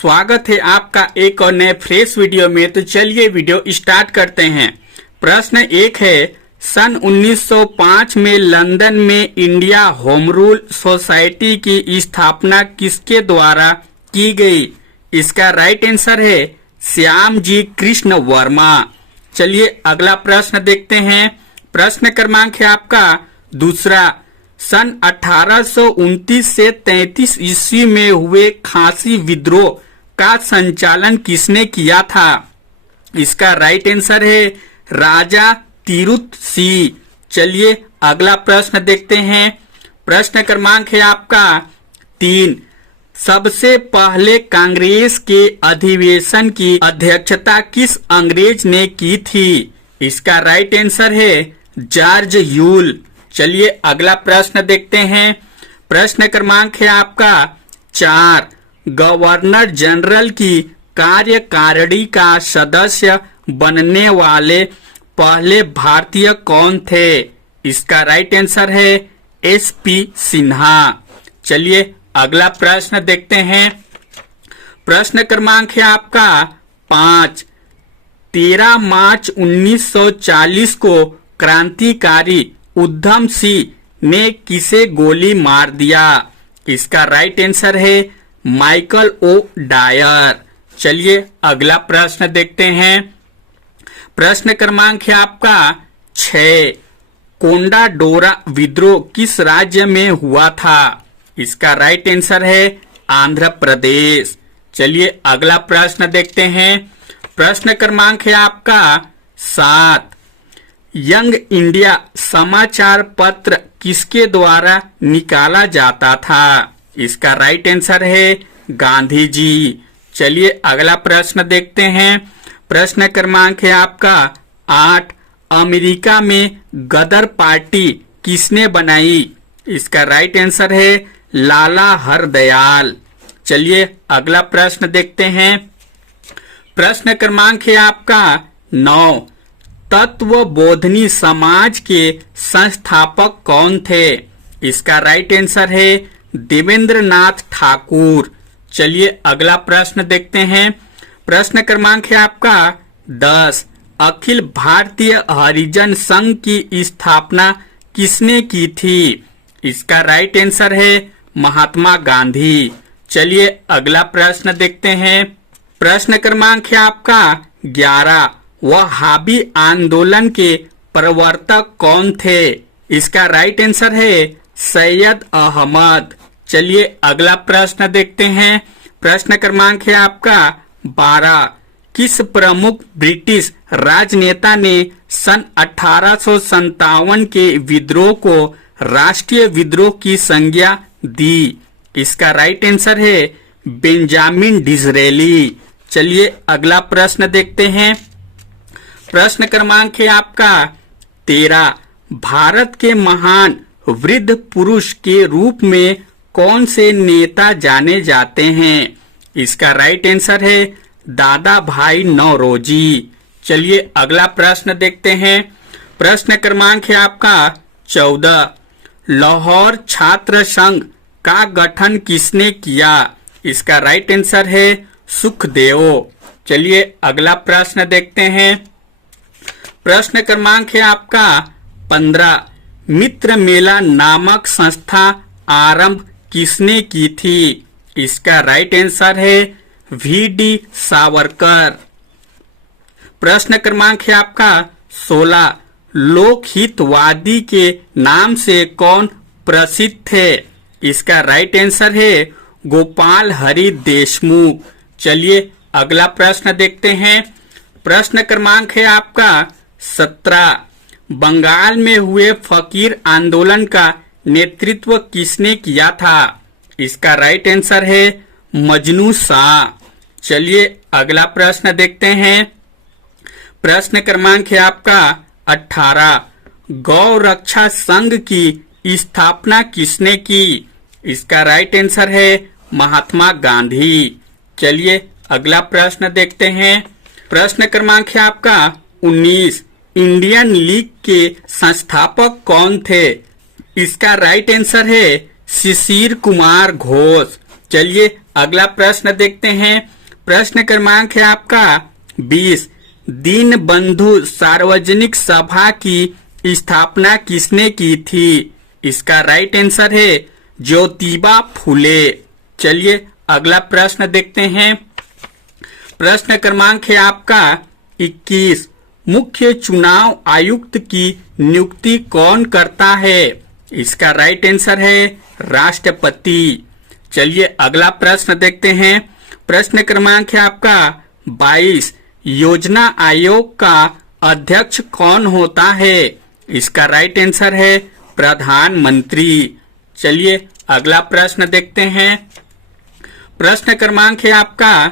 स्वागत है आपका एक और नए फ्रेश वीडियो में। तो चलिए वीडियो स्टार्ट करते हैं। प्रश्न एक है, सन 1905 में लंदन में इंडिया होम रूल सोसाइटी की स्थापना किसके द्वारा की गई? इसका राइट आंसर है श्याम जी कृष्ण वर्मा। चलिए अगला प्रश्न देखते हैं। प्रश्न क्रमांक है आपका दूसरा, सन 1829 से 33 ईस्वी में हुए खासी विद्रोह का संचालन किसने किया था? इसका राइट आंसर है राजा तिरुत सिंह। चलिए अगला प्रश्न देखते हैं। प्रश्न क्रमांक है आपका 3, सबसे पहले कांग्रेस के अधिवेशन की अध्यक्षता किस अंग्रेज ने की थी? इसका राइट आंसर है जॉर्ज यूल। चलिए अगला प्रश्न देखते हैं। प्रश्न क्रमांक है आपका 4, गवर्नर जनरल की कार्यकारिणी का सदस्य बनने वाले पहले भारतीय कौन थे? इसका राइट आंसर है एसपी सिन्हा। चलिए अगला प्रश्न देखते हैं। प्रश्न क्रमांक है आपका 5, 13 मार्च 1940 को क्रांतिकारी उधम सिंह ने किसे गोली मार दिया? इसका राइट आंसर है माइकल ओ डायर। चलिए अगला प्रश्न देखते हैं। प्रश्न क्रमांक है आपका 6, कोंडा डोरा विद्रोह किस राज्य में हुआ था? इसका राइट आंसर है आंध्र प्रदेश। चलिए अगला प्रश्न देखते हैं। प्रश्न क्रमांक है आपका 7, यंग इंडिया समाचार पत्र किसके द्वारा निकाला जाता था? इसका राइट आंसर है गांधी जी। चलिए अगला प्रश्न देखते हैं। प्रश्न क्रमांक है आपका 8, अमेरिका में गदर पार्टी किसने बनाई? इसका राइट आंसर है लाला हरदयाल। चलिए अगला प्रश्न देखते हैं। प्रश्न क्रमांक है आपका 9, तत्व बोधनी समाज के संस्थापक कौन थे? इसका राइट आंसर है देवेंद्र नाथ ठाकुर। चलिए अगला प्रश्न देखते हैं। प्रश्न क्रमांक है आपका 10, अखिल भारतीय हरिजन संघ की स्थापना किसने की थी? इसका राइट आंसर है महात्मा गांधी। चलिए अगला प्रश्न देखते हैं। प्रश्न क्रमांक है आपका 11, वहाबी आंदोलन के प्रवर्तक कौन थे? इसका राइट आंसर है सैयद अहमद। चलिए अगला प्रश्न देखते हैं। प्रश्न क्रमांक है आपका 12, किस प्रमुख ब्रिटिश राजनेता ने सन 1857 के विद्रोह को राष्ट्रीय विद्रोह की संज्ञा दी? इसका राइट आंसर है बेंजामिन डिसरेली। चलिए अगला प्रश्न देखते हैं। प्रश्न क्रमांक है आपका 13, भारत के महान वृद्ध पुरुष के रूप में कौन से नेता जाने जाते हैं? इसका राइट आंसर है दादा भाई नौरोजी। चलिए अगला प्रश्न देखते हैं। प्रश्न क्रमांक है आपका 14, लाहौर छात्र संघ का गठन किसने किया? इसका राइट आंसर है सुखदेव। चलिए अगला प्रश्न देखते हैं। प्रश्न क्रमांक है आपका 15, मित्र मेला नामक संस्था आरंभ किसने की थी? इसका राइट आंसर है वीडी सावरकर। प्रश्न क्रमांक है आपका 16, लोकहितवादी के नाम से कौन प्रसिद्ध थे? इसका राइट आंसर है गोपाल हरि देशमुख। चलिए अगला प्रश्न देखते हैं। प्रश्न क्रमांक है आपका 17, बंगाल में हुए फकीर आंदोलन का नेतृत्व किसने किया था? इसका राइट आंसर है मजनू शाह। चलिए अगला प्रश्न देखते हैं। प्रश्न क्रमांक है आपका 18, गौ रक्षा संघ की स्थापना किसने की? इसका राइट आंसर है महात्मा गांधी। चलिए अगला प्रश्न देखते हैं। प्रश्न क्रमांक है आपका 19, इंडियन लीग के संस्थापक कौन थे? इसका राइट आंसर है शिशिर कुमार घोष। चलिए अगला प्रश्न देखते हैं। प्रश्न क्रमांक है आपका 20। दीनबंधु सार्वजनिक सभा की स्थापना किसने की थी? इसका राइट आंसर है ज्योतिबा फुले। चलिए अगला प्रश्न देखते हैं। प्रश्न क्रमांक है आपका 21। मुख्य चुनाव आयुक्त की नियुक्ति कौन करता है? इसका राइट आंसर है राष्ट्रपति। चलिए अगला प्रश्न देखते हैं। प्रश्न क्रमांक है आपका 22। योजना आयोग का अध्यक्ष कौन होता है? इसका राइट आंसर है प्रधानमंत्री। चलिए अगला प्रश्न देखते हैं। प्रश्न क्रमांक है आपका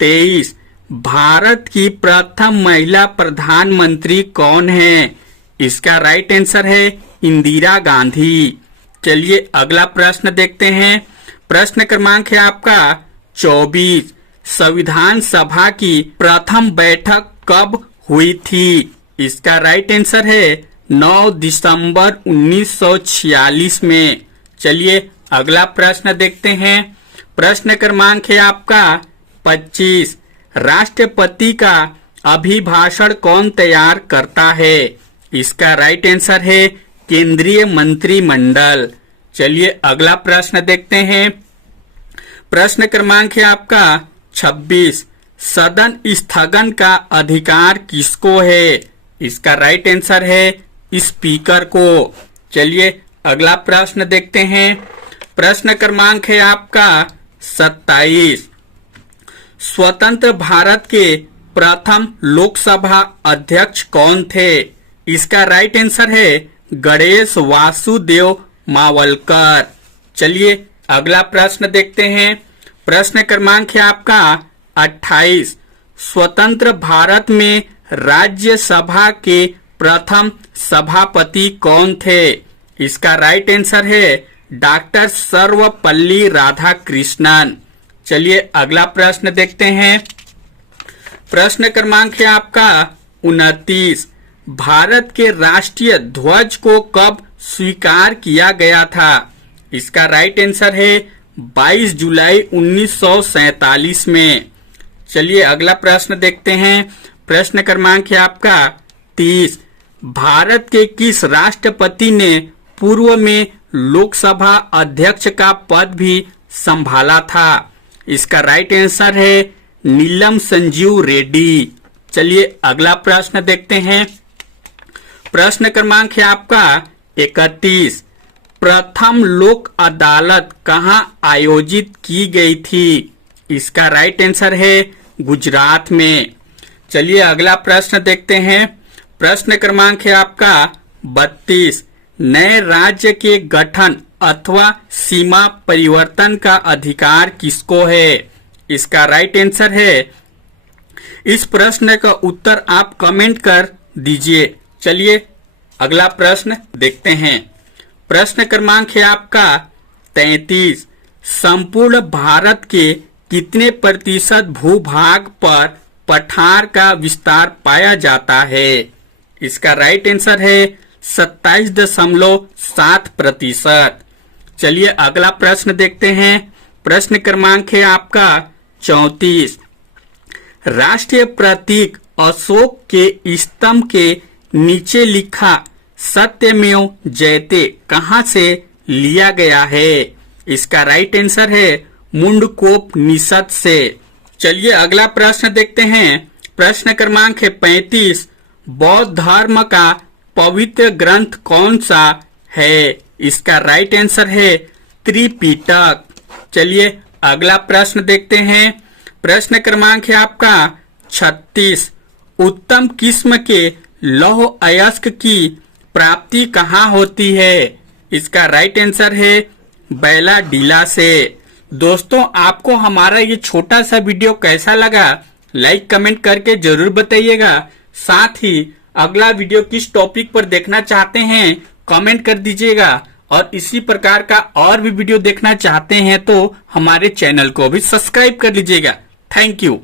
23। भारत की प्रथम महिला प्रधानमंत्री कौन है? इसका राइट आंसर है इंदिरा गांधी। चलिए अगला प्रश्न देखते हैं। प्रश्न क्रमांक है आपका 24। संविधान सभा की प्रथम बैठक कब हुई थी? इसका राइट आंसर है 9 दिसंबर 1946 में। चलिए अगला प्रश्न देखते हैं। प्रश्न क्रमांक है आपका 25। राष्ट्रपति का अभिभाषण कौन तैयार करता है? इसका राइट आंसर है केंद्रीय मंत्रिमंडल। चलिए अगला प्रश्न देखते हैं। प्रश्न क्रमांक है आपका 26। सदन स्थगन का अधिकार किसको है? इसका राइट आंसर है स्पीकर को। चलिए अगला प्रश्न देखते हैं। प्रश्न क्रमांक है आपका 27। स्वतंत्र भारत के प्रथम लोकसभा अध्यक्ष कौन थे? इसका राइट आंसर है गणेश वासुदेव मावलकर। चलिए अगला प्रश्न देखते हैं। प्रश्न क्रमांक है आपका 28। स्वतंत्र भारत में राज्यसभा के प्रथम सभापति कौन थे? इसका राइट आंसर है डॉक्टर सर्वपल्ली राधाकृष्णन। चलिए अगला प्रश्न देखते हैं। प्रश्न क्रमांक है आपका 29। भारत के राष्ट्रीय ध्वज को कब स्वीकार किया गया था? इसका राइट आंसर है 22 जुलाई 1947 में। चलिए अगला प्रश्न देखते हैं। प्रश्न क्रमांक है आपका 30। भारत के किस राष्ट्रपति ने पूर्व में लोकसभा अध्यक्ष का पद भी संभाला था? इसका राइट आंसर है नीलम संजीव रेड्डी। चलिए अगला प्रश्न देखते हैं। प्रश्न क्रमांक है आपका 31। प्रथम लोक अदालत कहां आयोजित की गई थी? इसका राइट आंसर है गुजरात में। चलिए अगला प्रश्न देखते हैं। प्रश्न क्रमांक है आपका 32। नए राज्य के गठन अथवा सीमा परिवर्तन का अधिकार किसको है? इसका राइट आंसर है। इस प्रश्न का उत्तर आप कमेंट कर दीजिए। चलिए अगला प्रश्न देखते हैं। प्रश्न क्रमांक है आपका 33। संपूर्ण भारत के कितने प्रतिशत भूभाग पर पठार का विस्तार पाया जाता है? इसका राइट आंसर है 27.7%। चलिए अगला प्रश्न देखते हैं। प्रश्न क्रमांक है आपका 34। राष्ट्रीय प्रतीक अशोक के स्तंभ के नीचे लिखा सत्यमेव जयते कहां से लिया गया है? इसका राइट आंसर है मुंडकोपनिषद से। चलिए अगला प्रश्न देखते हैं। प्रश्न क्रमांक है 35। बौद्ध धर्म का पवित्र ग्रंथ कौन सा है? इसका राइट आंसर है त्रिपिटक। चलिए अगला प्रश्न देखते हैं। प्रश्न क्रमांक है आपका 36। उत्तम किस्म के लौह अयस्क की प्राप्ति कहाँ होती है? इसका राइट आंसर है बैलाडीला से। दोस्तों आपको हमारा ये छोटा सा वीडियो कैसा लगा लाइक कमेंट करके जरूर बताइएगा। साथ ही अगला वीडियो किस टॉपिक पर देखना चाहते हैं कमेंट कर दीजिएगा। और इसी प्रकार का और भी वीडियो देखना चाहते हैं तो हमारे चैनल को भी सब्सक्राइब कर लीजिएगा। Thank you.